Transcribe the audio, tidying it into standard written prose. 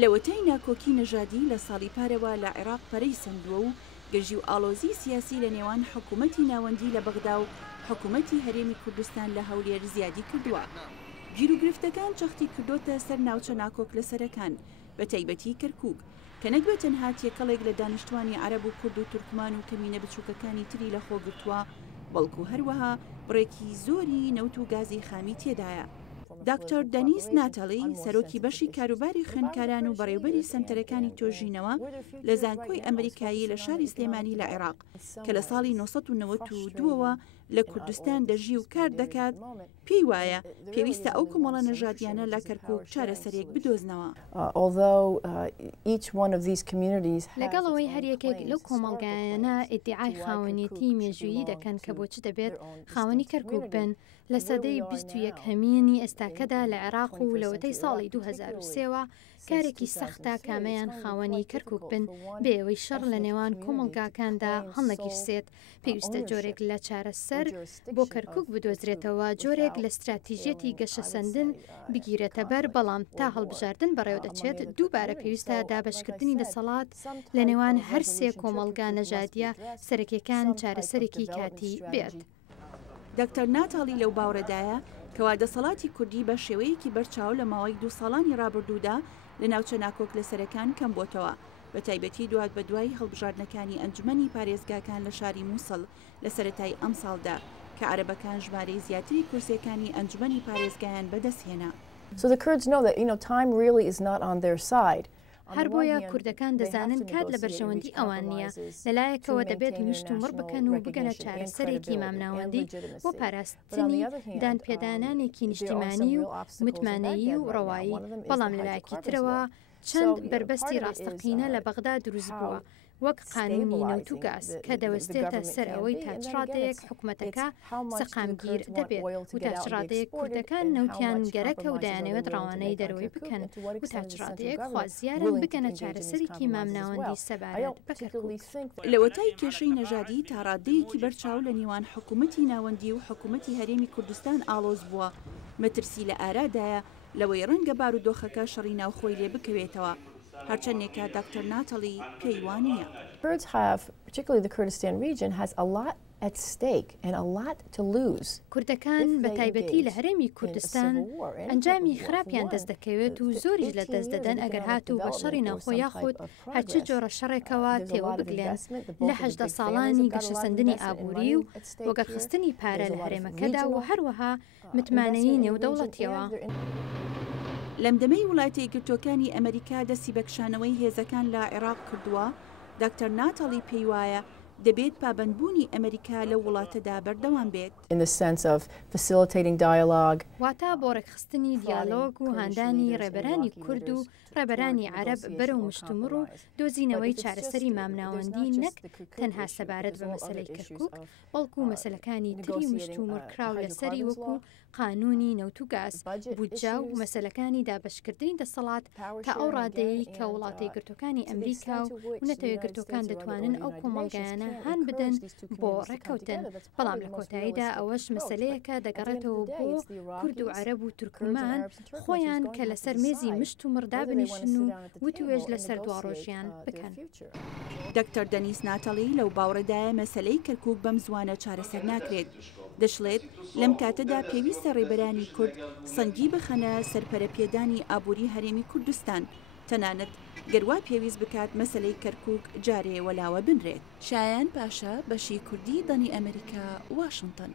لەوەتەی ناکۆکی نەژادی لە ساڵی پارەوە لە عێراق پەرەی سەندووە و گەژی و ئاڵۆزی سیاسی لە نێوان حکوومەتی ناوەندی لە بەغدا و حکوومەتی هەرێمی کوردستان لە هەولێر زیادی کردووە. گیرروگرفتەکان چەختی کردوتە سەر ناوچە ناکۆک لەسەرەکان بە تایبەتی کەرکووک کە نەک بە تەنها تێکەڵێک لە دانیشتوانی عەرەب و کورد و تورکمان و کەمینە بچووکەکانی تری لە خۆگرتووە بەڵکو هەروەها بڕێکی زۆری نەوت و گازی خامی تێدایە. دکتۆر دەنیس ناتەڵی سەرۆکی بەشی کاروباری خوێندکاران و بەڕێوەبەری سەنتەرەکانی تۆژینەوە لە زانکۆی ئەمریکایی لە شاری سلێمانی لە عێراق کە لە ساڵی 1992ەوە لە کوردستان دەژی و کار دەکات پێی وایە پێویستە ئەو کۆمەڵە نەژادیانە لە کەرکووک چارەسەرێک بدۆزنەوە. لەگەڵەوەی هەریەکێک لەو کۆمەڵگایانە ئیدعای خاوەنیەتی مێژویی دەکەن کە بۆچ دەبێت خاوەنی کەرکووک بن لە سەدەی 21 هەمینی ئێستاکەدا لە عێراق و لەوەتەی ساڵی 2003ەوە کارێکی سەختە کامەیان خاوەنی کەرکووک بن بێەوەی شەڕ لە نێوان کۆمەڵگاکاندا هەڵنەگیرسێت پێویستە جۆرێک لە چارەسەر بۆ کەرکووک بدۆزرێتەوە جۆرێک لە استراتیژێتی گەشەسەندن بگیرێتە بەر بەڵام تا هەڵبژاردن بەڕێوە دەچێت دووبارە پێویستە دابەشکردنی دەسەڵات لە نێوان هەر سێ کۆمەڵگا نەژادیە سەرەکیەکان چارەسەرێکی کاتی بێت. دکتۆر ناتاڵی لەو باوەڕێدایە کەوا دەسەڵاتی کوردی بە شێوەیەکی بەرچاو لە ماوەی 2 ساڵانی ڕابردوودا لە ناوچە ناکۆک لەسەرەکان کەم بۆتەوە بە تایبەتی دوات بە دوای هەڵبژاردنەکانی ئەنجومەنی پارێزگاکان لە شاری مووسڵ لە سەرەتای ئەم ساڵدا کە عەرەبەکان ژمارەی زیاتری کورسیەکانی ئەنجومەنی پارێزگایان بەدەستهێنا. So the Kurds know that time really is not on their side. هەر بۆیە کوردەکان دەزانن کات لە بەرژەوەندی ئەوان نییە لەلایەکەوە دەبێت میشت و مڕ بکەن و بگەنە چارەسەرێکی مامناوەندی بۆ پاراستنی دانپێدانانێکی نیشتیمانی و متمانەیی و ڕەوایی بەڵام لەلایەکی ترەوە چەند بربەستی ڕاستەقینە لە بەغدا دروست بووە وەک قانونی نەوت و گاز کە دەوەستێتە سەر ئەوەی تاچڕادەیەک حکوومەتەکە سەقامگیر دەبێت و تاچڕادەیەک کوردەکان نەوتیان گەرەکە و دەیانەوێت ڕاوانەی دەرەوەی بکەن و تاچڕادەیەک خوازیارن بگەنە چارەسەرێکی مامناوەندی سەبارەت بە کەرکووک. لەوەتای کێشەی نەژادی تا ڕادەیەکی بەرچاو لە نێوان حکوومەتی ناوەندی و حکوومەتی هەرێمی کوردستان ئاڵۆز بووە مەترسی لە ئارادایە لەوەی ڕەنگە بارودۆخەکە شەڕی ناوخۆی لێ بکەوێتەوە. هەرچەندێکە دکتۆر ناتەڵی پێی وانە. Kurds have, particularly the Kurdistan region, has a lot at stake and a lot to lose. کوردەکان بە تایبەتی لە هەرێمی کوردستان ئەنجامی خراپیان دەست دەکەوێت و زۆریش لە دەست دەدەن ئەگەر هاتوو بە شەڕی ناوخۆ یاخود هەرچی جۆرە شەڕێکەوە تێوە بگلێن لە 18 ساڵانی گەشەسەندنی ئابووری و وەگەرخستنی پارە لە هەرێمەکەدا و هەروەها متمانەیی نێودەوڵەتیەوە. لەمدەمەی وڵاتە یەکگرتووەکانی ئەمریکا دەستی بەکشانەوەی هێزەکان لە عێراق کردووە دکتۆر ناتەڵی پێی وایە دەبێت پابەندبوونی ئەمریکا لە وڵاتەدا بەردەوام بێت. In the sense of facilitating dialogue. واتە بۆ ڕێکخستنی دیالۆگ و هاندانی ڕێبەرانی کورد و ڕێبەرانی عەرەب بەرەو مشتومڕ و دۆزینەوەی چارەسەری مامناوەندی نەک تەنها سەبارەت بە مەسەلەی کەرکووک بەڵکو مەسەلەکانی تری مشتومڕ کراو لەسەری وەکو قانونی نەوت و گاز بودجا و مەسەلەکانی دابەشکردنی دەسەڵات تا ئەو ڕادەیەی کە وڵاتە یەکگرتووەکانی ئەمریکا و نەتەوە یەکگرتووەکان دەتوانن ئەو کۆمەڵگایانە هان بدەن بۆ ڕێکەوتن بەڵام لە کۆتاییدا ئەوەش مەسەلەیەکە دەگەڕێتەوە بۆ کورد و عەرەب و تورکمان خۆیان کە لەسەر مێزی مشت و مڕدا بنیشن و وتوێژ لەسەر دواڕۆژیان بکەن. دکتۆر دەنیس ناتەڵی لەو باوەڕێدایە مەسەلەی کەرکووک بەم زوانە چارەسەر ناکرێت دەشڵێت لەم کاتەدا پێویستە ڕێبەرانی کورد سەنگی بخەنە سەرپەرەپێدانی ئابووری هەرێمی کوردستان تەنانەت گەروا پێویست بکات مەسەلەی کەرکووک جارێ وەلاوە بنرێت. شایان پاشا بەشی کوردی دەنی ئەمریکا واشنگتن.